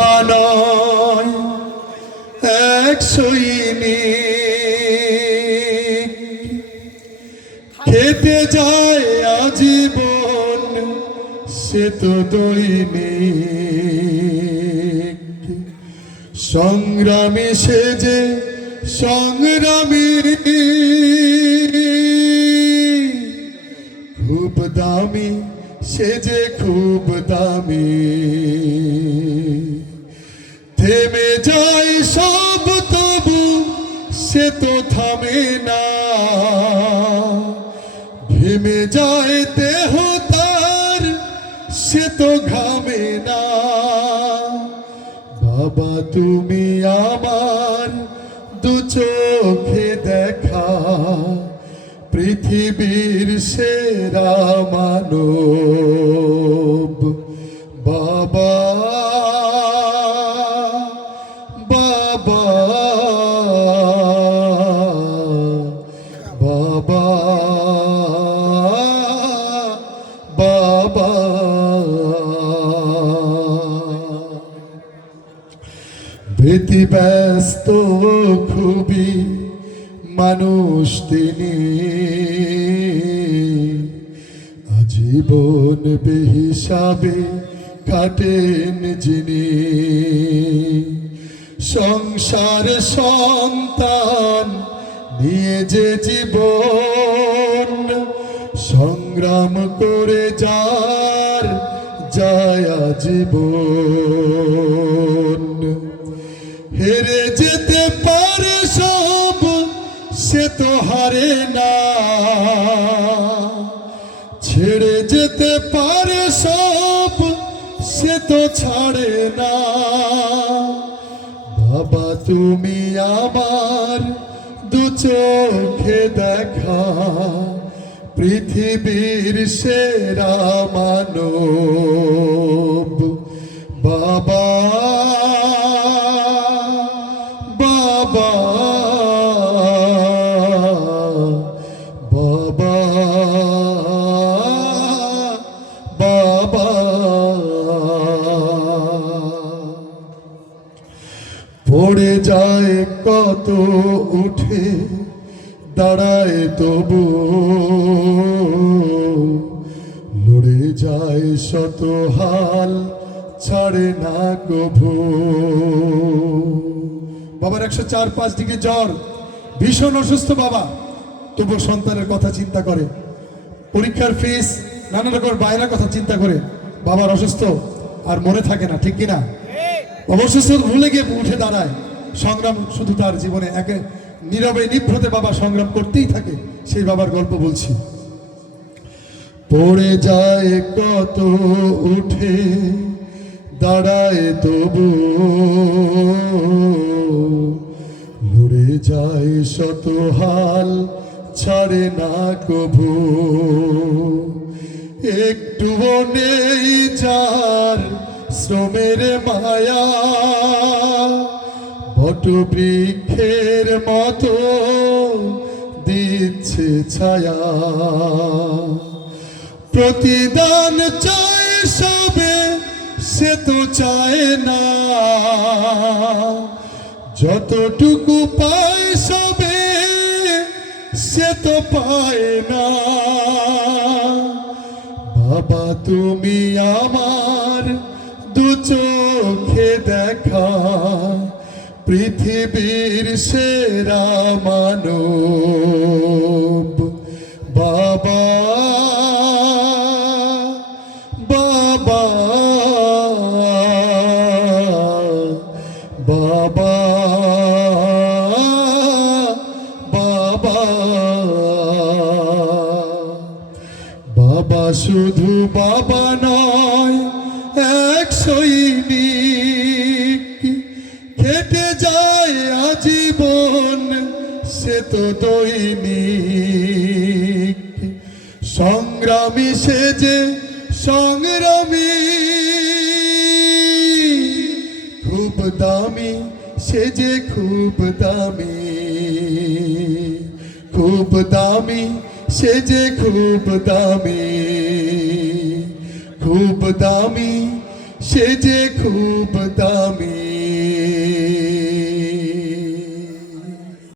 বাবা নয় এক সৈনিক, খেতে যায় আজীবন সে তো দৈনিক। সংগ্রামী সে যে সংগ্রামী, খুব দামি সে যে খুব দামি। থেমে যায় সব তবু সে তো থামে না, ঘেমে যায় দেহ তার সে তো ঘামে না। বাবা তুমি আমার দু চোখে দেখা পৃথিবীর সেরা মানব। বাবা বাবা বাবা বাবা। ব্যতিব্যস্ত খুবই মানুষ তিনি, আজীবন বেহিসাবে কাটেন যিনি। সংসার সন্তান নিয়ে যে জীবন সংগ্রাম করে যার যায় জীবন। হেরে যেতে পারে সব সে তো হারে না, ছেড়ে যেতে পারে সব সে তো ছাড়ে না। বাবা তুমি আমার দু চোখে দেখা পৃথিবীর সেরা মানব। বাবা বাবা বাবা বাবা। পড়ে যায় কত উঠে দাঁড়ায় তবু, লড়ে যায় শত হাল ছাড়ে না কভু। বাবার 104-5 দিকে জ্বর, ভীষণ অসুস্থ বাবা, তবু সন্তানের কথা চিন্তা করে, পরীক্ষার ফিস নানা রকম বাইরের কথা চিন্তা করে। বাবার অসুস্থ আর মনে থাকে না, ঠিক কিনা? অসুস্থ ভুলে গিয়ে উঠে দাঁড়ায়। সংগ্রাম শুধু তার জীবনে একে নীরবে নিভৃতে বাবা সংগ্রাম করতেই থাকে। সেই বাবার গল্প বলছি। পড়ে যায় কত উঠে দাঁড়ায় তবু, লড়ে যায় শত হাল ছাড়ে না কভু। একটুও নেই যার শ্রমের মায়া, বটবৃক্ষের মতো দিচ্ছে ছায়া। প্রতিদান চায় সবে সে তো চায় না, যতটুকু পায় সবে সে তো পায় না। বাবা তুমি আমার দু চোখে দেখা পৃথিবীর সেরা মানব। বাবা বাবা বাবা বাবা। বাবা শুধু বাবা নয় এক সৈনিক, খেটে যায় আজীবন সে তো দৈনিক। সংগ্রামী সে যে সংগ্রামী, খুব দামি সে যে খুব দামি। খুব দামি সে যে খুব দামি, খুব দামি সে যে খুব দামি